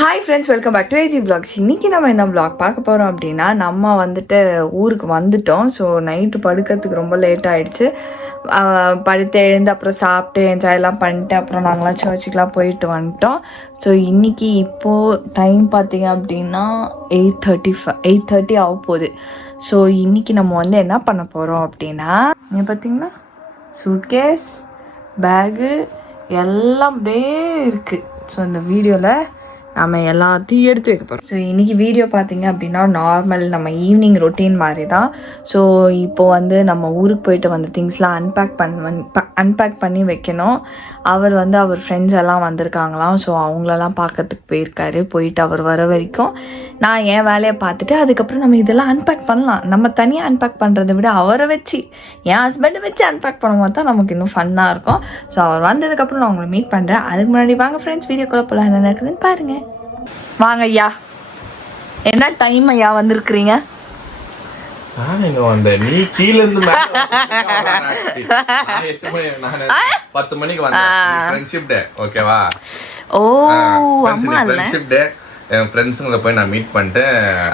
Hi friends, welcome back to AG vlogs. இன்றைக்கி நம்ம என்ன vlog பார்க்க போகிறோம் அப்படின்னா, நம்ம வந்துட்டு ஊருக்கு வந்துட்டோம். ஸோ நைட்டு படுக்கிறதுக்கு ரொம்ப லேட் ஆகிடுச்சு. படுத்து எழுந்து அப்புறம் சாப்பிட்டு என்ஜாய்லாம் பண்ணிட்டு அப்புறம் நாங்களாம் சர்ச்சுக்கெலாம் போயிட்டு வந்துட்டோம். ஸோ இன்றைக்கி இப்போது டைம் பார்த்திங்க அப்படின்னா 8:30 ஆக போகுது. ஸோ இன்றைக்கி நம்ம வந்து என்ன பண்ண போகிறோம் அப்படின்னா, இங்கே பார்த்திங்கன்னா சூட்கேஸ், பேகு எல்லாம் அப்படியே இருக்குது. ஸோ இந்த வீடியோவில் நம்ம எல்லாத்தையும் எடுத்து வைக்க போகிறோம். ஸோ இன்றைக்கி வீடியோ பார்த்திங்க அப்படின்னா நார்மல் நம்ம ஈவினிங் ரொட்டீன் மாதிரி தான். ஸோ இப்போது வந்து நம்ம ஊருக்கு போயிட்டு வந்த திங்ஸ்லாம் அன்பேக் பண்ணி வைக்கணும். அவர் வந்து அவர் ஃப்ரெண்ட்ஸ் எல்லாம் வந்திருக்காங்களாம். ஸோ அவங்களெல்லாம் பார்க்கறதுக்கு போயிருக்காரு. போயிட்டு அவர் வர வரைக்கும் நான் என் வேலையை பார்த்துட்டு அதுக்கப்புறம் நம்ம இதெல்லாம் அன்பேக் பண்ணலாம். நம்ம தனியாக அன்பேக் பண்ணுறதை விட அவரை வச்சு என் ஹஸ்பண்டை வச்சு அன்பேக் பண்ணும்போது தான் நமக்கு இன்னும் ஃபன்னாக இருக்கும். ஸோ அவர் வந்ததுக்கப்புறம் நான் உங்களை மீட் பண்ணுறேன். அதுக்கு முன்னாடி வாங்க ஃப்ரெண்ட்ஸ், வீடியோக்குள்ளே போகலாம். என்ன நடக்குதுன்னு பாருங்கள். வாங்க ஐயா. என்ன டைம் ஐயா வந்திருக்கிறீங்க? நீங்க வந்த நீ கீழ இருந்து 10 மணிக்கு வந்தேன். ஃப்ரெண்ட்ஷிப் டே ஓகேவா? ஓ அம்மா ஃப்ரெண்ட்ஷிப் டே என் ஃப்ரெண்ட்ஸுங்களை போய் நான் மீட் பண்ணிட்டு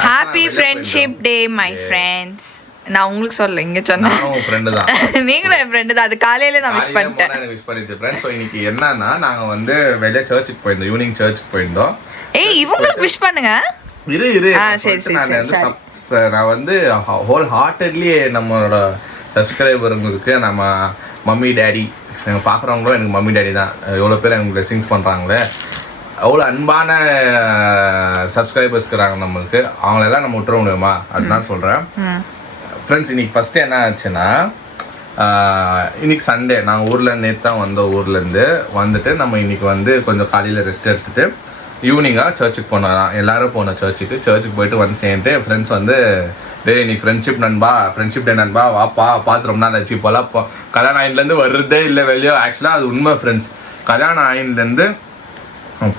happy friendship day my friends. நான் உங்களுக்கு சொல்ல இங்க சொன்னேன். நான் ஃப்ரெண்ட் தான். நீங்களும் என் ஃப்ரெண்ட் தான். அது காலையில நான் விஷ் பண்ணிட்டேன். நான் விஷ் பண்ணிட்டேன் ஃப்ரெண்ட்ஸ். சோ இன்னைக்கு என்னன்னா நாங்க வந்து வெளிய சர்ச்சுக்கு போயிருந்தோம். ஈவினிங் சர்ச்சுக்கு போயிருந்தோம். ஏய் இவங்களுக்கு விஷ் பண்ணுங்க. இரு சரி. நான் வந்து ஹோல் ஹார்ட்டட்லி நம்மளோட சப்ஸ்கிரைபருங்களுக்கு நம்ம மம்மி டேடி எனக்கு பார்க்குறவங்களும் எனக்கு மம்மி டேடி தான். எவ்வளோ பேர் எனக்கு பிளெஸிங்ஸ் பண்ணுறாங்களே, அவ்வளோ அன்பான சப்ஸ்கிரைபர்ஸ் இருக்கிறாங்க நம்மளுக்கு. அவங்களெல்லாம் நம்ம விட்டுற முடியுமா? அதுதான் சொல்கிறேன் ஃப்ரெண்ட்ஸ். இன்னைக்கு ஃபஸ்ட்டு என்ன ஆச்சுன்னா, இன்னைக்கு சண்டே நாங்கள் ஊரில் நேற்று தான் வந்தோம். ஊர்லேருந்து வந்துட்டு நம்ம இன்னைக்கு வந்து கொஞ்சம் காலையில் ரெஸ்ட் எடுத்துகிட்டு ஈவினிங்காக சர்ச்சுக்கு போனோம். எல்லோரும் போனோம் சர்ச்சுக்கு போயிட்டு வந்து சேர்ந்துட்டு என் ஃப்ரெண்ட்ஸ் வந்து டே இன்னைக்கு ஃப்ரெண்ட்ஷிப் டே நண்பா வாப்பா பார்த்து ரொம்ப நாள் ஆச்சு. இப்போலாம் கல்யாணம் ஆயின்லேருந்து வர்றதே இல்லை வெளியே. ஆக்சுவலாக அது உண்மை ஃப்ரெண்ட்ஸ். கல்யாணம் ஆயின்லேருந்து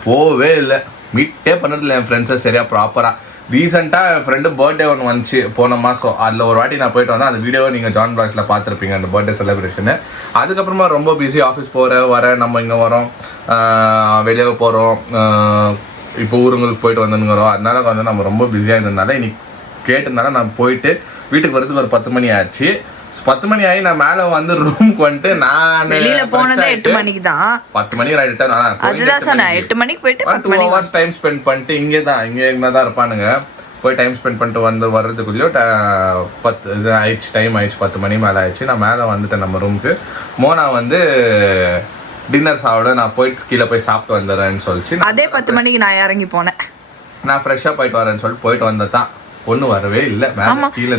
போவே இல்லை, மீட்டே பண்ணுறதில்ல என் ஃப்ரெண்ட்ஸை சரியாக ப்ராப்பராக. ரீசெண்டாக என் ஃப்ரெண்டு பர்த்டே ஒன்று வந்துச்சு போன மாதம். அதில் ஒரு வாட்டி நான் போயிட்டு வந்தேன். அந்த வீடியோவை நீங்கள் ஜான் பிளாக்ஸில் பார்த்துருப்பீங்க, அந்த பர்த்டே செலிப்ரேஷனு. அதுக்கப்புறமா ரொம்ப பிஸி, ஆஃபீஸ் வர நம்ம இங்கே வரோம், வெளியே போகிறோம், இப்போ ஊருங்களுக்கு போயிட்டு வந்துங்கிறோம். அதனால வந்து நம்ம ரொம்ப பிஸியாக இருந்ததுனால இன்னைக்கு கேட்டதுனால நான் போயிட்டு வீட்டுக்கு வரதுக்கு ஒரு 10 மணி ஆச்சு. 10 மணி ஆகி நான் மேலே வந்து ரூமுக்கு வந்துட்டு நான் வெளியில போனதே 8 மணிக்கு தான். 10 மணிக்கு ஆகிட்டேன். அதுதான் சொன்னேன் 8 மணிக்கு போயிட்டு 2 hours டைம் ஸ்பெண்ட் பண்ணிட்டு இங்கே தான் இருப்பானுங்க. போய் டைம் ஸ்பெண்ட் பண்ணிட்டு வர்றதுக்குள்ளேயோ 10 இது ஆயிடுச்சு, டைம் ஆயிடுச்சு. 10 மணி மேலே ஆயிடுச்சு. நான் மேலே வந்துட்டேன் நம்ம ரூமுக்கு. மோனா வந்து டின்னர் சாப்பிட நான் போயிட்டு கீழே போய் சாப்பிட்டு வந்துடுறேன்னு சொல்லிச்சு. அதே 10 மணிக்கு நான் இறங்கி போனேன். நான் ஃப்ரெஷ்ஷாக போயிட்டு வரேன்னு சொல்லிட்டு போயிட்டு வந்ததான் ஒண்ணு வரவே இல்லை.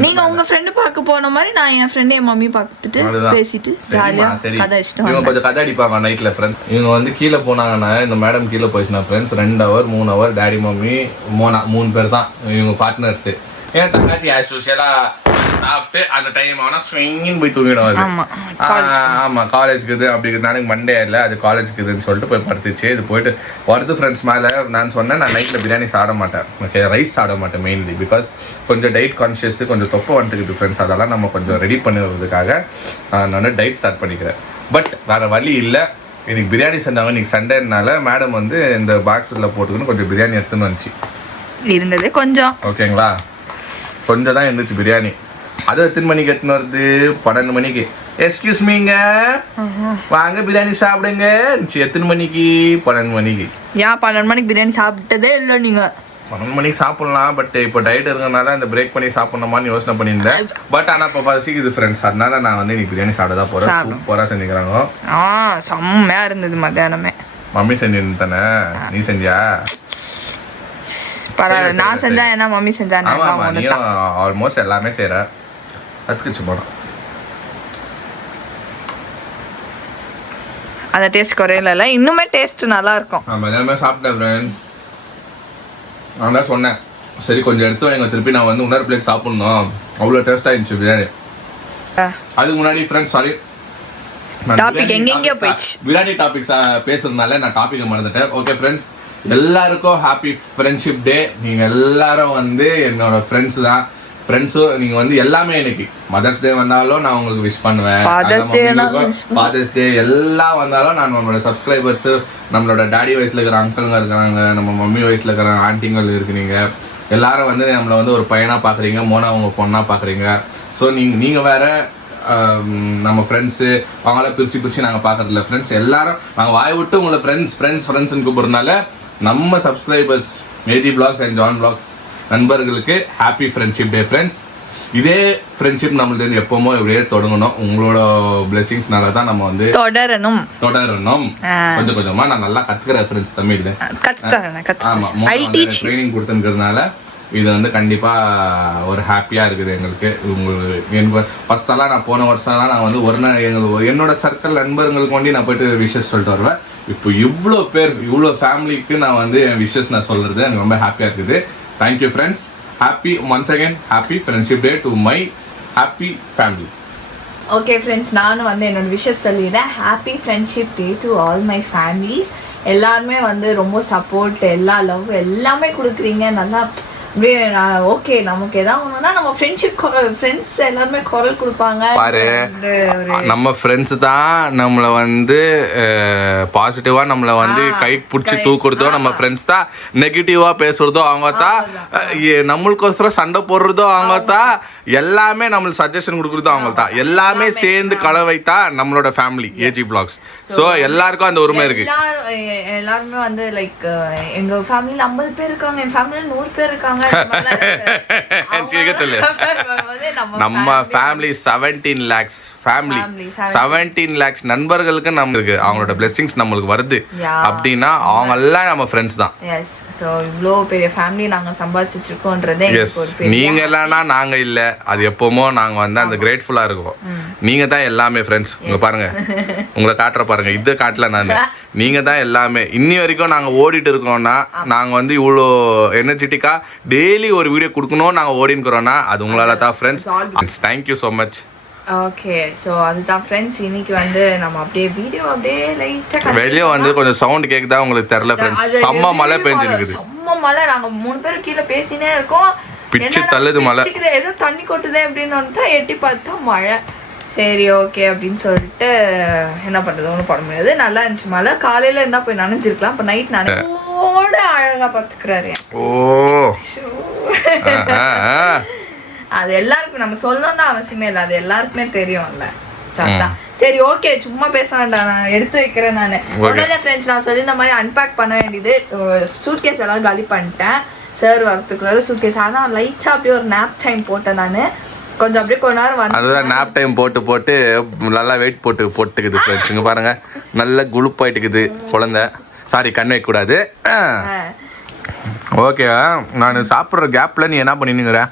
நீங்க உங்க ஃப்ரெண்ட் பார்க்க போன மாதிரி நான் என் ஃப்ரெண்ட் என் மம்மி பார்த்துட்டு பேசிட்டு ஜாலியா கதை அடிச்சிட்டு இவங்க கொஞ்சம் கதை அடிப்பாங்க நைட்ல ஃப்ரெண்ட்ஸ். இவங்க வந்து கீழே போனாங்கன்னா இந்த மேடம் கீழே போயிடுச்சுன்னா friends 2 hour 3 hour daddy mummy Mona 3 பேர் தான் இவங்க பார்ட்னர்ஸ். ஏன் தங்காச்சி ஆஸ் யூஷுவலா சாப்பிட்டு அந்த டைம் ஆனால் ஸ்விங்கின்னு போய் தூங்கிடும். ஆமாம் காலேஜுக்கு இது அப்படி நாளைக்கு மண்டே இல்லை, அது காலேஜுக்கு இதுன்னு சொல்லிட்டு போய் படுத்துச்சு. இது போயிட்டு வருது ஃப்ரெண்ட்ஸ் மேலே. நான் சொன்னேன் நான் நைட்டில் பிரியாணி சாப்பிட மாட்டேன், ஓகே ரைஸ் சாப்பிட மாட்டேன் மெயின்லி. பிகாஸ் கொஞ்சம் டயட் கான்ஷியஸ், கொஞ்சம் தொப்பை வந்துட்டுக்குது ஃப்ரெண்ட்ஸ். அதெல்லாம் நம்ம கொஞ்சம் ரெடி பண்ணுறதுக்காக நான் வந்து டயட் ஸ்டார்ட் பண்ணிக்கிறேன். பட் வேறு வழி இல்லை. இன்னைக்கு பிரியாணி செஞ்சாங்க. இன்னைக்கு சண்டேனால மேடம் வந்து இந்த பாக்ஸில் போட்டுக்கணும் கொஞ்சம் பிரியாணி எடுத்துன்னு வந்துச்சு. இருந்தது கொஞ்சம் ஓகேங்களா, கொஞ்சம் தான் இருந்துச்சு பிரியாணி. அது எத்தனை மணிக்கு எத்தனை வருது? 12 மணிக்கு. எக்ஸ்கியூஸ் மீங்க வாங்க பிரியாணி சாப்பிடுங்க. எத்தனை மணிக்கு? 12 மணிக்கு. ஏன் 12 மணிக்கு பிரியாணி சாப்பிட்டதே இல்லை நீங்க? 12 மணிக்கு சாப்பிடலாம், பட் இப்போ டயட் இருக்கனால இந்த பிரேக் பண்ணி சாப்பிடணுமான்னு யோசனை பண்ணியிருந்தேன். பட் ஆனால் இப்போ பசிக்குது ஃப்ரெண்ட்ஸ். அதனால நான் வந்து இன்னைக்கு பிரியாணி சாப்பிட தான் போகிறேன். சூப்பராக செஞ்சுக்கிறாங்க. செம்மையாக இருந்தது மத்தியானமே. மம்மி செஞ்சுருந்தானே, நீ செஞ்சியா? பரவாயில்ல, நான் செஞ்சா என்ன மம்மி செஞ்சா ஆல்மோஸ்ட் எல்லாமே செய்கிற அதுக்குச்சு போனோம். அந்த டேஸ்ட் குறையில இன்னுமே டேஸ்ட் நல்லா இருக்கும். எல்லாமே சாப்பிட்டேன் ஃப்ரெண்ட். நான் தான் சொன்னேன் சரி கொஞ்சம் எடுத்து வைங்க, திருப்பி நான் வந்து இன்னொரு பிளேட் சாப்பிட்ணும். அவ்வளோ டேஸ்ட்டாக இருந்துச்சு பிரியாணி. அதுக்கு முன்னாடி ஃப்ரெண்ட்ஸ் சாரி, பிரியாணி டாபிக்ஸ் பேசுறதுனால நான் டாப்பிக்கை மறந்துட்டேன். ஓகே ஃப்ரெண்ட்ஸ், எல்லாருக்கும் ஹாப்பி ஃப்ரெண்ட்ஷிப் டே. நீங்கள் எல்லாரும் வந்து என்னோட ஃப்ரெண்ட்ஸ் தான். ஃப்ரெண்ட்ஸும் நீங்கள் வந்து எல்லாமே எனக்கு மதர்ஸ் டே வந்தாலும் நான் உங்களுக்கு விஷ் பண்ணுவேன், ஃபாதர்ஸ் டே எல்லாம் வந்தாலும் நான் நம்மளோட சப்ஸ்கிரைபர்ஸு, நம்மளோட டேடி வயசில் இருக்கிற அங்கிளுங்க இருக்கிறாங்க, நம்ம மம்மி வயசில் இருக்கிற ஆண்டிங்கள் இருக்கிறீங்க, எல்லாரும் வந்து நம்மளை வந்து ஒரு பையனாக பார்க்குறீங்க, மோனா அவங்க பொண்ணாக பார்க்குறீங்க. ஸோ நீங்கள் வேறு நம்ம ஃப்ரெண்ட்ஸு அவங்களாம் பிரித்து நாங்கள் பார்க்குறதில்ல. ஃப்ரெண்ட்ஸ் எல்லாரும் நாங்கள் வாய் விட்டு உங்களை ஃப்ரெண்ட்ஸ்ன்னு கூப்பிட்றதுனால நம்ம subscribers Maggie blogs and John blogs நண்பர்களுக்கு ஹாப்பி ஃப்ரெண்ட்ஷிப் டே ஃப்ரெண்ட்ஸ். இதே ஃப்ரெண்ட்ஷிப் நம்மளுக்கு எப்பவுமோ இப்படியே தொடங்கணும். உங்களோட பிளெஸிங்ஸ்னால தான் நம்ம வந்து தொடரணும். கொஞ்சம் கொஞ்சமாக நான் நல்லா கற்றுக்கிறேன் ஃப்ரெண்ட்ஸ் தமிழில். ஆமாம், ட்ரைனிங் கொடுத்துருக்கிறதுனால இது வந்து கண்டிப்பாக ஒரு ஹாப்பியாக இருக்குது எங்களுக்கு. எனக்கு ஃபஸ்ட்டெல்லாம் நான் போன வருஷம்லாம் நான் வந்து ஒரு நாள் என்னோட சர்க்கிள் நண்பர்களுக்கு வேண்டி நான் போய்ட்டு விஷஸ் சொல்லிட்டு வருவேன். இப்போ இவ்வளோ பேர் இவ்வளோ ஃபேமிலிக்கு நான் வந்து என் விஷஸ் நான் சொல்கிறது எனக்கு ரொம்ப ஹாப்பியாக இருக்குது. Thank you friends. Happy once again happy friendship day to my happy family. Okay friends, நானும் வந்து என்னோட விஷஸ் சொல்லிடுறேன். Happy friendship day to all my families. எல்லாருமே வந்து ரொம்ப சப்போர்ட், எல்லா லவ் எல்லாமே கொடுக்குறீங்க. நல்லா அப்படியே ஓகே, நமக்கு எதாவது ஒன்றுனா நம்ம ஃப்ரெண்ட்ஸ் எல்லாருமே குரல் கொடுப்பாங்க பாரு. நம்ம ஃப்ரெண்ட்ஸ் தான் நம்மளை வந்து பாசிட்டிவாக நம்மளை வந்து கை பிடிச்சி தூக்குறதோ, நம்ம ஃப்ரெண்ட்ஸ் தான் நெகட்டிவாக பேசுகிறதோ அவங்க தான், நம்மளுக்கோசரம் சண்டை போடுறதோ அவங்க தான், எல்லாமே நம்மளுக்கு சஜஷன் கொடுக்குறதோ அவங்க தான், எல்லாமே சேர்ந்து கலவைத்தா நம்மளோட ஃபேமிலி ஏஜி பிளாக்ஸ். ஸோ எல்லாருக்கும் அந்த உரிமை இருக்கு. எல்லாருமே வந்து லைக் எங்கள் ஃபேமிலியில் 50 பேர் இருக்காங்க, என் ஃபேமிலியில் 100 பேர் இருக்காங்க. நம்ம ஃபேமிலி 17 lakhs ஃபேமிலி, 17 lakhs நண்பர்களுக்கு நம்ம இருக்கு. அவங்களோட பிளெஸிங்ஸ் நம்மளுக்கு வருது அப்படின்னா அவங்க எல்லாம் நம்ம ஃப்ரெண்ட்ஸ் தான். எஸ், ஸோ இவ்வளோ பெரிய ஃபேமிலி நாங்கள் சம்பாதிச்சு வச்சிருக்கோன்றதே நீங்க இல்லைன்னா நாங்க இல்லை. அது எப்பவுமோ நாங்க வந்து அந்த கிரேட்ஃபுல்லா இருக்கோம். நீங்க தான் எல்லாமே ஃப்ரெண்ட்ஸ். உங்க பாருங்க, உங்களை காட்டுற பாருங்க, இது காட்டல நான், நீங்க தான் எல்லாமே. இன்னி வரைக்கும் நாங்க ஓடிட்டு இருக்கோம்னா நாங்க வந்து இவ்வளோ எனர்ஜெட்டிக்கா டெய்லி ஒரு வீடியோ கொடுக்கணும் நாங்க ஓடினுக்கிறோம்னா அது உங்களால தான் friends. Thank you so much. Okay, so அதுதான் ஃப்ரெண்ட்ஸ். இன்னைக்கு வந்து நம்ம அப்படியே வீடியோ அப்படியே லைட்டாக வெளியே வந்து கொஞ்சம் சவுண்ட் கேட்குதா உங்களுக்கு தெரியல ஃப்ரெண்ட்ஸ். செம்ம மழை பெஞ்சிருக்குது, செம்ம மழை. நாங்கள் 3 பேர் கீழே பேசினே இருக்கோம், பிச்சு தள்ளுது மழை, ஏதோ தண்ணி கொட்டுதே அப்படின்னு வந்து எட்டி பார்த்தா மழை. சரி ஓகே அப்படின்னு சொல்லிட்டு என்ன பண்ணுறது, ஒன்றும் பண்ண முடியாது. நல்லா இருந்துச்சு மழை. காலையில் இருந்தால் போய் நனைஞ்சிருக்கலாம். இப்போ நைட் நனையோட அழகாக பார்த்துக்கிறாரு. ஓ, அது எல்லாருக்கும் நம்ம சொல்லணும் தான் அவசியமே இல்லை, அது எல்லாருக்குமே தெரியும்ல. சரி ஓகே, சும்மா பேச வேண்டாம், நான் எடுத்து வைக்கிறேன். நான் ஒன்றும் ஃப்ரெண்ட்ஸ், நான் சொல்லி இந்த மாதிரி அன்பேக் பண்ண வேண்டியது. சூட்கேஸ் எல்லாம் காலி பண்ணிட்டேன் சார் வரத்துக்குள்ளார. சூட்கேஸ் ஆனால் லைட்டாக அப்படியே ஒரு நேப் டைம் போட்டேன் நான். கொஞ்சம் அப்படியே கொஞ்ச நேரம் வந்து அதுதான் நேப் டைம் போட்டு நல்லா வெயிட் போட்டுக்குது ஃப்ரெண்ட்ஸ். இங்கே பாருங்க, நல்ல குளுப்பாயிட்டுக்குது குழந்தை. சாரி, கண் வைக்கக்கூடாது. ஓகே, நான் சாப்பிட்ற கேப்பில் நீ என்ன பண்ணினுங்கிற?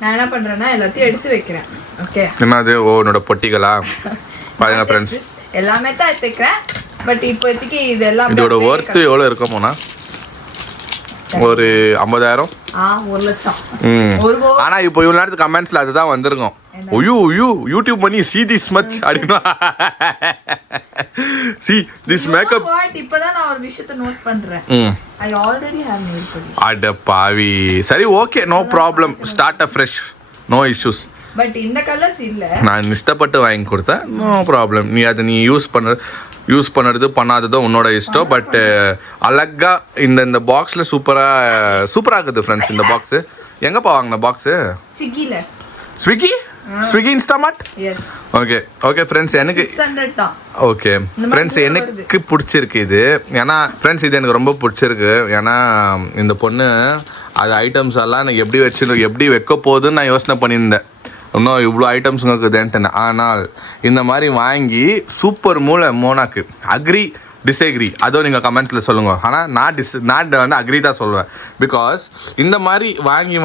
நான் என்ன பண்ணுறேன்னா எல்லாத்தையும் எடுத்து வைக்கிறேன். ஓகே, என்னது? ஓ, என்னோட பொட்டிகளா பாருங்க ஃப்ரெண்ட்ஸ், எல்லாமே தான் எடுத்து வைக்கிறேன். பட் இப்போதைக்கு இதெல்லாம் இதோட ஒர்த்து எவ்வளோ இருக்குமோனா ஒரு 50,000, 1 லட்சம். ஆனா இப்போ இவ்வளவு நேரத்துக்கு கமெண்ட்ஸ்ல அதுதான் வந்திருக்கும். யூடியூப் பண்ணி see this much அப்படினா see this makeup. இப்போதான் நான் ஒரு விஷயத்தை நோட் பண்றேன். I already have nail polish. அட பாவி. சரி okay, no problem, start a fresh, no issues. But இந்த கலர்ஸ் இல்ல, நான் இஷ்டப்பட்டு வாங்கி கொடுத்தேன், நோ ப்ராப்ளம். நீ யூஸ் பண்ணுறது பண்ணாததோ உன்னோட இஷ்டம். பட் அழகா இந்த பாக்ஸில் சூப்பராக இருக்குது ஃப்ரெண்ட்ஸ். இந்த பாக்ஸு எங்கேப்பா வாங்கின box? Swiggy Instamart. Okay friends, எனக்கு ஓகே ஃப்ரெண்ட்ஸ், எனக்கு பிடிச்சிருக்கு இது. ஏன்னா ஃப்ரெண்ட்ஸ், இது எனக்கு ரொம்ப பிடிச்சிருக்கு. ஏன்னா இந்த பொண்ணு அது ஐட்டம்ஸ் எல்லாம் எனக்கு எப்படி வைக்க போகுதுன்னு நான் யோசனை பண்ணியிருந்தேன். இன்னும் இவ்வளோ ஐட்டம்ஸுங்க இருக்குதுன்ட்டு. ஆனால் இந்த மாதிரி வாங்கி சூப்பர் மோனாக்கு அக்ரி டிஸ்அக்ரி அதோ நீங்கள் கமெண்ட்ஸில் சொல்லுங்கள். ஆனால் நான் வந்து அக்ரி தான் சொல்லுவேன். பிகாஸ் இந்த மாதிரி வாங்கி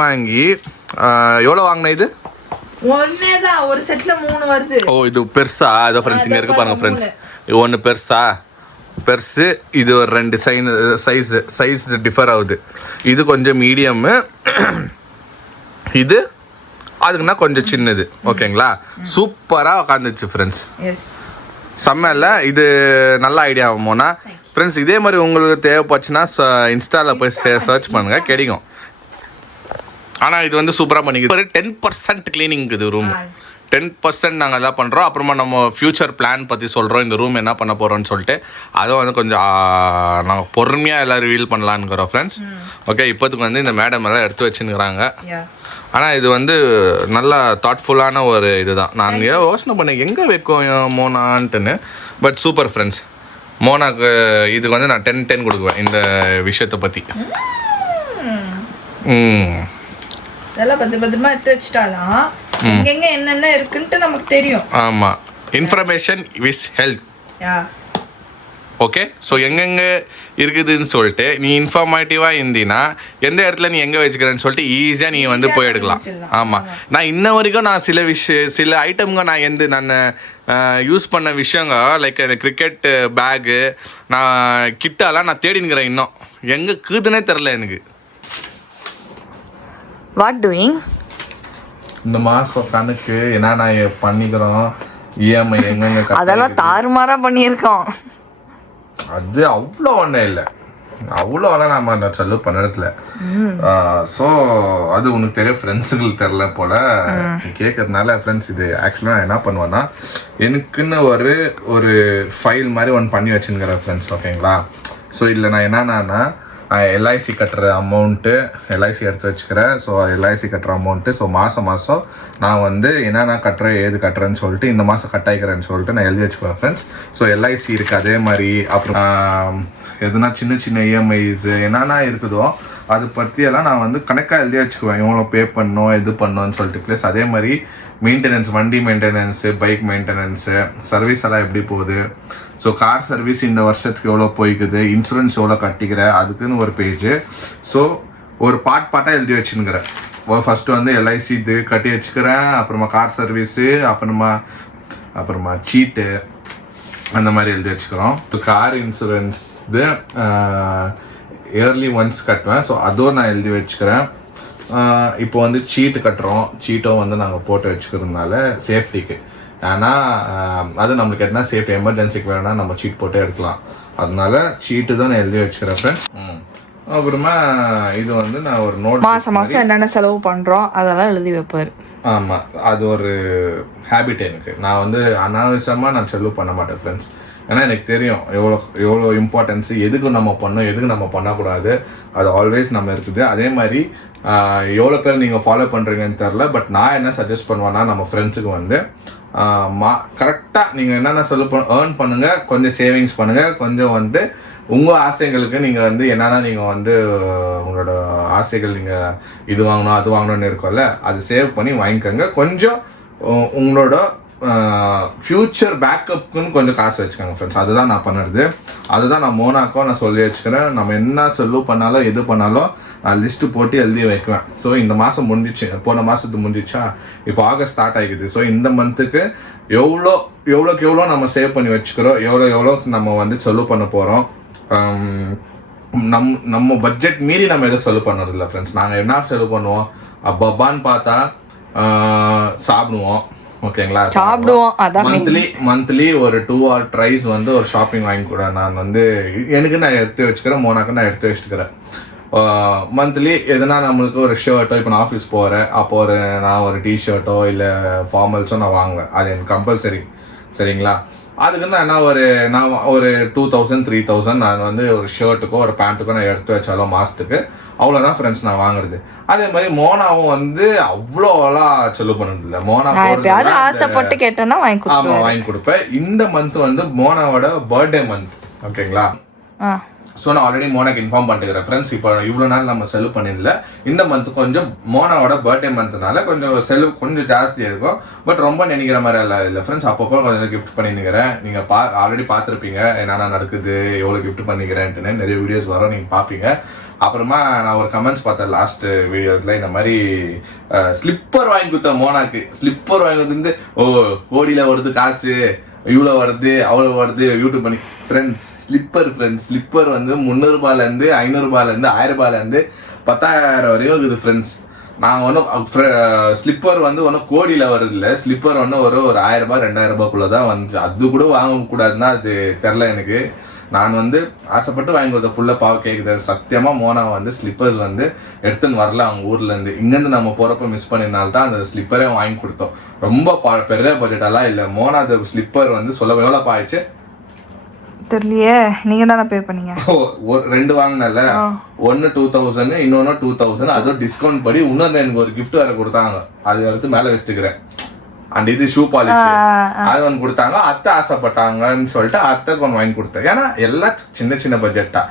எவ்வளோ வாங்கின இது? ஒன்னேதான், ஒரு செட்ல 3 வருது. ஓ, இது பெருசா? அதோ ஃப்ரெண்ட்ஸ் இங்கே இருக்கு பாருங்க ஃப்ரெண்ட்ஸ். ஒன்று பெருசு, இது ஒரு 2 சைஸ் டிஃபர் ஆகுது. இது கொஞ்சம் மீடியமு, இது அதுக்குன்னா கொஞ்சம் சின்னது. ஓகேங்களா? சூப்பராக உட்காந்துச்சு ஃப்ரெண்ட்ஸ். செம்ம. இது நல்ல ஐடியா ஆகுமோனா ஃப்ரெண்ட்ஸ். இதே மாதிரி உங்களுக்கு தேவைப்பட்டுச்சுன்னா இன்ஸ்டாவில் போய் சர்ச் பண்ணுங்கள், கிடைக்கும். ஆனால் இது வந்து சூப்பராக பண்ணிக்குது. ஒரு 10% கிளீனிங் இது ரூம். 10% நாங்கள் எல்லாம் பண்ணுறோம். அப்புறமா நம்ம ஃப்யூச்சர் பிளான் பற்றி சொல்கிறோம், இந்த ரூம் என்ன பண்ண போகிறோம்னு சொல்லிட்டு. அதுவும் வந்து கொஞ்சம் நாங்கள் பொறுமையாக எல்லாம் ரிவீல் பண்ணலான்னுக்கிறோம் ஃப்ரெண்ட்ஸ். ஓகே, இப்போதுக்கு வந்து இந்த மேடம் எல்லாம் எடுத்து வச்சுன்னுக்குறாங்க. ஆனால் இது வந்து நல்லா தாட்ஃபுல்லான ஒரு இதுதான். நான் யோசனை பண்ணேன் எங்கே வைக்கும் மோனான்ட்டுன்னு. But super friends. மோனாக்கு இதுக்கு வந்து நான் 10/10 கொடுக்குவேன் இந்த விஷயத்தை பற்றி. இதெல்லாம் பத்திரமா எடுத்து வச்சுட்டாதான் எங்க என்னென்ன இருக்குன்ட்டு நமக்கு தெரியும். ஆமாம், இன்ஃபர்மேஷன் விஸ் ஹெல்த். ஓகே, ஸோ எங்கெங்கே இருக்குதுன்னு சொல்லிட்டு நீ இன்ஃபார்மேட்டிவாக இருந்தீன்னா எந்த இடத்துல நீ எங்கே வச்சுக்கிறேன்னு சொல்லிட்டு ஈஸியாக நீ வந்து போய் எடுக்கலாம். ஆமாம், நான் இன்ன வரைக்கும் நான் சில ஐட்டம்ங்க நான் யூஸ் பண்ண விஷயங்க லைக் இந்த கிரிக்கெட் பேகு நான் கிட்டாலாம் நான் தேடினுக்கிறேன். இன்னும் எங்கே இருக்குதுன்னே தெரில எனக்கு. What doing? இந்த மாதம் கணக்கு என்ன நான் பண்ணிக்கிறோம், இஎம்ஐ எங்கெங்க அதெல்லாம் தாறுமாறா பண்ணியிருக்கோம். அது அவ்வளோ ஒன்றும் இல்லை, அவ்வளோலாம் நம்ம செலவு பண்ணுறதுல. ஸோ அது உனக்கு தெரியும், ஃப்ரெண்ட்ஸுங்களுக்கு தெரில போல் நீ கேட்கறதுனால. ஃப்ரெண்ட்ஸ், இது ஆக்சுவலாக நான் என்ன பண்ணுவேன்னா எனக்குன்னு ஒரு ஃபைல் மாதிரி ஒன்று பண்ணி வச்சுருக்கிறேன் ஃப்ரெண்ட்ஸ். ஓகேங்களா? ஸோ இதில் நான் என்னன்னா எல்ஐசி கட்டுற அமௌண்ட்டு, எல்ஐசி எடுத்து வச்சுக்கிறேன். ஸோ எல்ஐசி கட்டுற அமௌண்ட்டு, ஸோ மாதம் நான் வந்து என்னென்ன கட்டுறேன் ஏது கட்டுறேன்னு சொல்லிட்டு இந்த மாதம் கட்டாயிக்கிறேன்னு சொல்லிட்டு நான் எழுதி வச்சுக்குவேன் ஃப்ரெண்ட்ஸ். ஸோ எல்ஐசி இருக்குது, அதே மாதிரி அப்புறம் எதுனா சின்ன இஎம்ஐஸ் என்னென்ன இருக்குதோ அது பற்றியெல்லாம் நான் வந்து கணக்காக எழுதி வச்சுக்குவேன். எவ்வளோ பே பண்ணணும் எது பண்ணணும்னு சொல்லிட்டு. ப்ளஸ் அதே மாதிரி மெயின்டெனன்ஸ், வண்டி மெயின்டெனன்ஸு, பைக் மெயின்டெனன்ஸு, சர்வீஸ் எல்லாம் எப்படி போகுது, ஸோ கார் சர்வீஸ் இந்த வருஷத்துக்கு எவ்வளோ போய்க்குது, இன்சூரன்ஸ் எவ்வளோ கட்டிக்கிற, அதுக்குன்னு ஒரு பேஜு. ஸோ ஒரு பார்ட்டாக எழுதி வச்சுன்னுக்கிறேன். ஃபஸ்ட்டு வந்து எல்ஐசி இது கட்டி வச்சுக்கிறேன், அப்புறமா கார் சர்வீஸு, அப்புறமா சீட்டு, அந்த மாதிரி எழுதி வச்சுக்கிறோம். கார் இன்சூரன்ஸ் இது இயர்லி ஒன்ஸ் கட்டுவேன். ஸோ அதுவும் நான் எழுதி வச்சுக்கிறேன். இப்போ வந்து சீட்டு கட்டுறோம், சீட்டும் வந்து நாங்கள் போட்டு வச்சுக்கிறதுனால சேஃப்டிக்கு. ஏன்னா அது நம்மளுக்கு என்ன சேஃப்டி எமர்ஜென்சிக்கு வேணும்னா நம்ம சீட் போட்டு எடுக்கலாம். அதனால சீட்டு தான் நான் எழுதி வச்சுக்கிறேன் ஃப்ரெண்ட்ஸ். அப்புறமா இது வந்து நான் ஒரு நோட் மாதம் என்னென்ன செலவு பண்ணுறோம் அதெல்லாம் எழுதி வைப்பார். ஆமாம், அது ஒரு ஹேபிட் எனக்கு. நான் வந்து அனாவசியமாக நான் செலவு பண்ண மாட்டேன் ஃப்ரெண்ட்ஸ். ஏன்னா எனக்கு தெரியும் எவ்வளோ இம்பார்ட்டன்ஸு, எதுக்கு நம்ம பண்ணோம் எதுக்கு நம்ம பண்ணக்கூடாது, அது ஆல்வேஸ் நம்ம இருக்குது. அதே மாதிரி எவ்வளோ பேர் நீங்கள் ஃபாலோ பண்ணுறீங்கன்னு தெரில. பட் நான் என்ன சஜஸ்ட் பண்ணுவேன்னா நம்ம ஃப்ரெண்ட்ஸுக்கு வந்து கரெக்டாக நீங்கள் என்னென்ன ஏர்ன் பண்ணுங்கள், கொஞ்சம் சேவிங்ஸ் பண்ணுங்கள், கொஞ்சம் வந்துட்டு உங்கள் ஆசைகளுக்கு நீங்கள் வந்து என்னென்னா நீங்கள் வந்து உங்களோட ஆசைகள் நீங்கள் இது வாங்கணும் அது வாங்கணும்னு இருக்கும்ல, அது சேவ் பண்ணி வாங்கிக்கோங்க. கொஞ்சம் உங்களோட ஃப்யூச்சர் பேக்கப்புக்குன்னு கொஞ்சம் காசு வச்சுக்கோங்க ஃப்ரெண்ட்ஸ். அதுதான் நான் பண்ணுறது. அதுதான் நான் மோனாக்கோ நான் சொல்லி வச்சுக்கிறேன். நம்ம என்ன செலவு பண்ணாலும் எது பண்ணாலும் நான் லிஸ்ட்டு போட்டு எழுதி வைக்குவேன். ஸோ இந்த மாதம் முடிஞ்சிச்சு, போன மாதத்துக்கு முடிஞ்சிச்சா, இப்போ ஆகஸ்ட் ஸ்டார்ட் ஆகிக்குது. ஸோ இந்த மந்த்துக்கு எவ்வளோக்கு எவ்வளோ நம்ம சேவ் பண்ணி வச்சுக்கிறோம், எவ்வளோ நம்ம வந்து செலவு பண்ண போகிறோம். நம்ம பட்ஜெட் மீறி நம்ம எதுவும் செலவு பண்ணுறதில்ல ஃப்ரெண்ட்ஸ். நாங்கள் என்ன செலவு பண்ணுவோம், அப்பப்பான்னு பார்த்தா சாப்பிடுவோம். ஓகேங்களா? சாப்பிடுவோம். மந்த்லி ஒரு 2 or ட்ரைஸ் வந்து ஒரு ஷாப்பிங் வாங்கி கூட நான் வந்து எனக்கு நான் எடுத்து வச்சுக்கிறேன், மோனாக்கு நான் எடுத்து வச்சுக்கிறேன். மந்த்லி எதுனா நம்மளுக்கு ஒரு ஷர்ட்டோ, இப்போ நான் ஆஃபீஸ் போகிறேன் அப்போ நான் ஒரு டிஷர்ட்டோ இல்லை ஃபார்மல்ஸோ நான் வாங்குவேன். அது எனக்கு கம்பல்சரி. சரிங்களா? அதுக்கு நான் ஒரு 2000 3000 நான் வந்து ஒரு ஷர்ட்டுக்கோ ஒரு பேண்ட்டுக்கோ நான் எடுத்து வச்சாலும் மாதத்துக்கு அவ்வளோதான் ஃப்ரெண்ட்ஸ் நான் வாங்குறது. அதே மாதிரி மோனாவும் வந்து அவ்வளோலாம் செலவு பண்ணது இல்லை. மோனா ஆசைப்பட்டு கேட்டேன்னா வாங்கி கொடுப்பேன். இந்த மந்த் வந்து மோனாவோட பர்த்டே மந்த். ஓகேங்களா? ஸோ நான் ஆல்ரெடி மோனாக்கு இன்ஃபார்ம் பண்ணிட்டுக்கிறேன் ஃப்ரெண்ட்ஸ். இப்போ இவ்வளோ நாள் நம்ம செலவு பண்ணிடல. இந்த மந்த் கொஞ்சம் மோனாவோட பர்த்டே மந்த்னால கொஞ்சம் செலவு கொஞ்சம் ஜாஸ்தியாக இருக்கும். பட் ரொம்ப நினைக்கிற மாதிரி எல்லாம் இல்லை ஃப்ரெண்ட்ஸ். அப்பப்போ கொஞ்சம் கிஃப்ட் பண்ணிக்கிறேன். நீங்கள் ஆல்ரெடி பார்த்துருப்பீங்க என்னென்ன நடக்குது, எவ்வளோ கிஃப்ட் பண்ணிக்கிறேன்ட்டுன்னு நிறைய வீடியோஸ் வரும், நீங்கள் பார்ப்பீங்க. அப்புறமா நான் ஒரு கமெண்ட்ஸ் பார்த்தேன் லாஸ்ட் வீடியோஸில், இந்த மாதிரி ஸ்லிப்பர் வாங்கி கொடுத்தேன் மோனாக்கு. ஸ்லிப்பர் வாங்கி கொடுத்து கோடியில் வருது காசு, இவ்வளோ வருது அவ்வளோ வருது யூடியூப் பண்ணி. ஸ்லிப்பர் வந்து 300 ரூபாயிலேருந்து 500 ரூபாயிலேருந்து 1000 ரூபாயிலேருந்து 10,000 வரையும் இருக்குது ஃப்ரெண்ட்ஸ். நாங்கள் ஒன்றும் ஸ்லிப்பர் வந்து ஒன்றும் கோடியில் வருது இல்லை. ஸ்லிப்பர் ஒன்றும் ஒரு 1000 ரூபாய் 2000 ரூபாய்க்குள்ளே தான் வந்துச்சு. அது கூட வாங்கக்கூடாதுன்னா அது தெரில எனக்கு. நான் வந்து ஆசைப்பட்டு வாங்கி கொடுத்த புள்ள பாவ கேட்குது. சத்தியமாக மோனா வந்து ஸ்லிப்பர்ஸ் வந்து எடுத்துன்னு வரல அவங்க ஊர்லேருந்து. இங்கேருந்து நம்ம போகிறப்ப மிஸ் பண்ணினால்தான் அந்த ஸ்லிப்பரே வாங்கி கொடுத்தோம். ரொம்ப பெரிய பட்ஜெட்டெல்லாம் இல்லை. மோனா அந்த ஸ்லிப்பர் வந்து சொல்ல எவ்வளோ ஆயிடுச்சு தெரியலையே, நீங்க தானே பே பண்ணீங்க. 2 வாங்கினல, ஒன்னு 2000 இன்னொன்னு 2000. அதுவும் டிஸ்கவுண்ட் படி இன்னொரு எனக்கு ஒரு கிஃப்ட் வேற கொடுத்தாங்க. அது எடுத்து மேல வச்சுக்கிறேன். அண்ட் இது ஷூ பாலிஷ் அது ஒன்று கொடுத்தாங்க. அத்தை ஆசைப்பட்டாங்கன்னு சொல்லிட்டு அத்தைக்கு ஒன்று வாங்கி கொடுத்தேன். ஏன்னா எல்லாம் சின்ன சின்ன பட்ஜெட்டா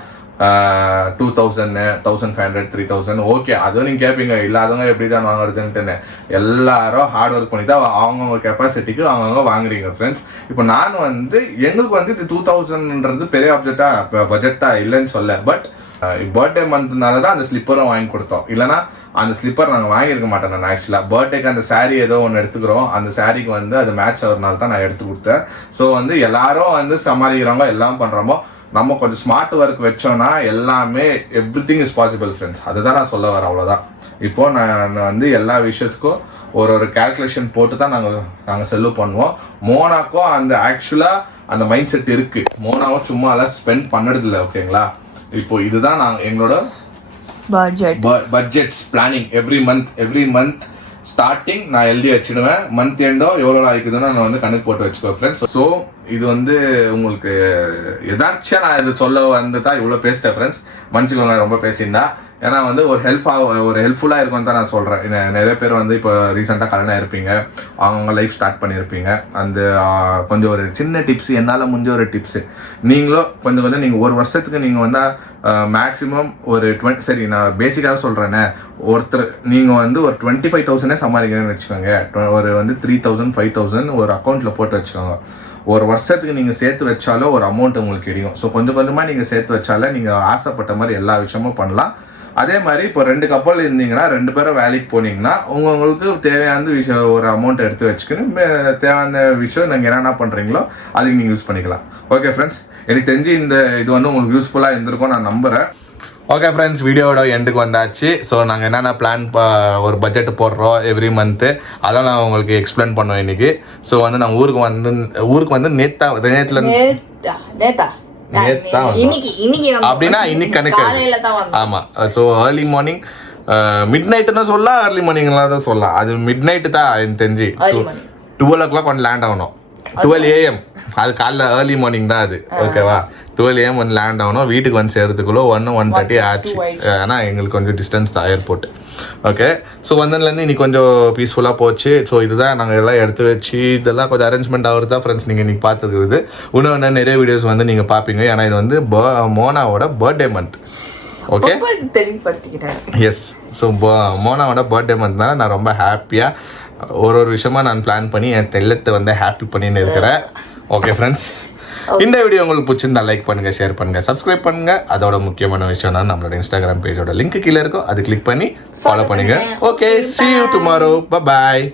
2000 1500 3000 ஓகே. அதுவும் நீங்க கேட்பீங்க இல்லாதவங்க எப்படி தான் வாங்குறதுன்ட்டுன்னு. எல்லாரும் ஹார்ட் ஒர்க் பண்ணி தான் அவங்கவுங்க கெப்பாசிட்டிக்கு அவங்கவுங்க வாங்குறீங்க ஃப்ரெண்ட்ஸ். இப்போ நான் வந்து எங்களுக்கு வந்து இது 2000ன்றது பெரிய பட்ஜெட்டா இல்லைன்னு சொல்ல. பட் பர்த்டே மந்த்னால தான் அந்த ஸ்லிப்பரும் வாங்கி கொடுத்தோம். இல்லைனா அந்த ஸ்லிப்பர் நாங்கள் வாங்கியிருக்க மாட்டேன். நான் ஆக்சுவலாக பர்த்டேக்கு அந்த சாரீ ஏதோ ஒன்று எடுத்துக்கிறோம். அந்த சாரீக்கு வந்து அது மேட்ச் ஆகிறதுனால தான் நான் எடுத்து கொடுத்தேன். ஸோ வந்து எல்லாரும் வந்து சமாளிக்கிறவங்க எல்லாம் பண்ணுறோமோ நம்ம கொஞ்சம் ஸ்மார்ட் ஒர்க் வச்சோம்னா எல்லாமே எவ்ரிதிங் இஸ் பாசிபிள் ஃப்ரெண்ட்ஸ். அதுதான் நான் சொல்ல வரேன். அவ்வளோதான். இப்போ நான் வந்து எல்லா விஷயத்துக்கும் ஒரு கால்குலேஷன் போட்டு தான் நாங்கள் செலவு பண்ணுவோம். மோனாக்கும் அந்த ஆக்சுவலாக அந்த மைண்ட் செட் இருக்கு. மோனாவும் சும்மா எல்லாம் ஸ்பெண்ட் பண்ணுறதில்ல. ஓகேங்களா? இப்போ இதுதான் நாங்கள் எங்களோட budgets planning. Every month starting நான் எழுதி வச்சிடுவேன். மந்த் எண்டோ எவ்வளோ ஆகிக்குதுன்னு நான் வந்து கணக்கு போட்டு வச்சுக்குவேன் ஃப்ரெண்ட்ஸ். ஸோ இது வந்து உங்களுக்கு எதாச்சும் நான் இது சொல்ல வந்து தான் இவ்வளோ பேசிட்டேன் ஃப்ரெண்ட்ஸ். மன்னிச்சுக்கோங்க ரொம்ப பேசியிருந்தா. ஏன்னா வந்து ஒரு ஹெல்ப்ஃபுல்லாக இருக்கும்னு தான் நான் சொல்கிறேன். நிறைய பேர் வந்து இப்போ ரீசெண்டாக கல்யாணம் இருப்பீங்க, அவங்க லைஃப் ஸ்டார்ட் பண்ணியிருப்பீங்க. அந்த கொஞ்சம் ஒரு சின்ன டிப்ஸ், என்னால் முடிஞ்ச ஒரு டிப்ஸு நீங்களும் கொஞ்சம் நீங்கள் ஒரு வருஷத்துக்கு நீங்கள் வந்து மேக்ஸிமம் ஒரு சரி நான் பேசிக்காக சொல்கிறேன்னே, ஒருத்தர் நீங்கள் வந்து ஒரு 25,000 சம்பாதிக்கிறேன்னு வச்சுக்கோங்க. ஒரு வந்து 3,000 5,000 ஒரு அக்கௌண்ட்டில் போட்டு வச்சுக்கோங்க. ஒரு வருஷத்துக்கு நீங்கள் சேர்த்து வச்சாலும் ஒரு அமௌண்ட் உங்களுக்கு கிடைக்கும். ஸோ கொஞ்சம் கொஞ்சமாக நீங்கள் சேர்த்து வச்சாலே நீங்கள் ஆசைப்பட்ட மாதிரி எல்லா விஷயமும் பண்ணலாம். அதே மாதிரி இப்போ 2 கப்பல் இருந்தீங்கன்னா 2 பேரும் வேலைக்கு போனீங்கன்னா உங்களுக்கு தேவையான விஷயம் ஒரு அமௌண்ட் எடுத்து வச்சுக்கணும். தேவையான விஷயம் நீங்கள் என்னென்ன பண்ணுறீங்களோ அதுக்கு நீங்கள் யூஸ் பண்ணிக்கலாம். ஓகே ஃப்ரெண்ட்ஸ், எனக்கு தெரிஞ்சு இது வந்து உங்களுக்கு யூஸ்ஃபுல்லாக இருந்திருக்கும் நான் நம்புகிறேன். ஓகே ஃப்ரெண்ட்ஸ், வீடியோட எண்டுக்கு வந்தாச்சு. ஸோ நாங்கள் என்னென்ன பிளான் ஒரு பட்ஜெட் போடுறோம் எவ்ரி மந்த்து, அதான் நான் உங்களுக்கு எக்ஸ்பிளைன் பண்ணுவேன் இன்றைக்கி. ஸோ வந்து நான் ஊருக்கு வந்து நேற்று அப்படின்னா இன்னைக்கு கணக்கு. ஆமாம். ஸோ ஏர்லி மார்னிங் மிட் நைட்டுன்னு சொல்லலாம், ஏர்லி மார்னிங்லாம் தான் சொல்லலாம். அது மிட் நைட்டு தான் எனக்கு தெரிஞ்சு 12 o'clock வந்து லேண்ட் ஆகணும். 12 AM அது காலைல ஏர்லி மார்னிங் தான் அது. ஓகேவா? 12 AM வந்து லேண்ட் ஆகணும். வீட்டுக்கு வந்து சேர்றதுக்குள்ளே 1:30 ஆச்சு. ஏன்னா எங்களுக்கு கொஞ்சம் டிஸ்டன்ஸ் தான் ஏர்போர்ட். ஓகே. ஸோ வந்ததுலேருந்து இன்னைக்கு கொஞ்சம் பீஸ்ஃபுல்லாக போச்சு. ஸோ இதுதான் நாங்கள் எல்லாம் எடுத்து வச்சு இதெல்லாம் கொஞ்சம் அரேஞ்ச்மெண்ட் ஆகிறது தான் ஃப்ரெண்ட்ஸ் நீங்கள் இன்றைக்கி பார்த்துருக்குறது. இன்னும் நிறைய வீடியோஸ் வந்து நீங்கள் பார்ப்பீங்க. ஏன்னா இது வந்து மோனாவோட birthday month. Okay, yes. So மோனாவோட பர்த்டே மந்த்னால நான் ரொம்ப ஹாப்பியாக ஒரு விஷயமா நான் பிளான் பண்ணி என் தெல்லத்தை வந்து ஹாப்பி பண்ணின்னு இருக்கிறேன். ஓகே ஃப்ரெண்ட்ஸ், இந்த வீடியோ உங்களுக்கு பிடிச்சிருந்தா லைக் பண்ணுங்கள், ஷேர் பண்ணுங்கள், சப்ஸ்கிரைப் பண்ணுங்கள். அதோட முக்கியமான விஷயம்னா நம்மளோட இன்ஸ்டாகிராம் பேஜோட லிங்க் கீழே இருக்கும், அது கிளிக் பண்ணி ஃபாலோ பண்ணுங்கள். Okay, see you tomorrow. Bye bye.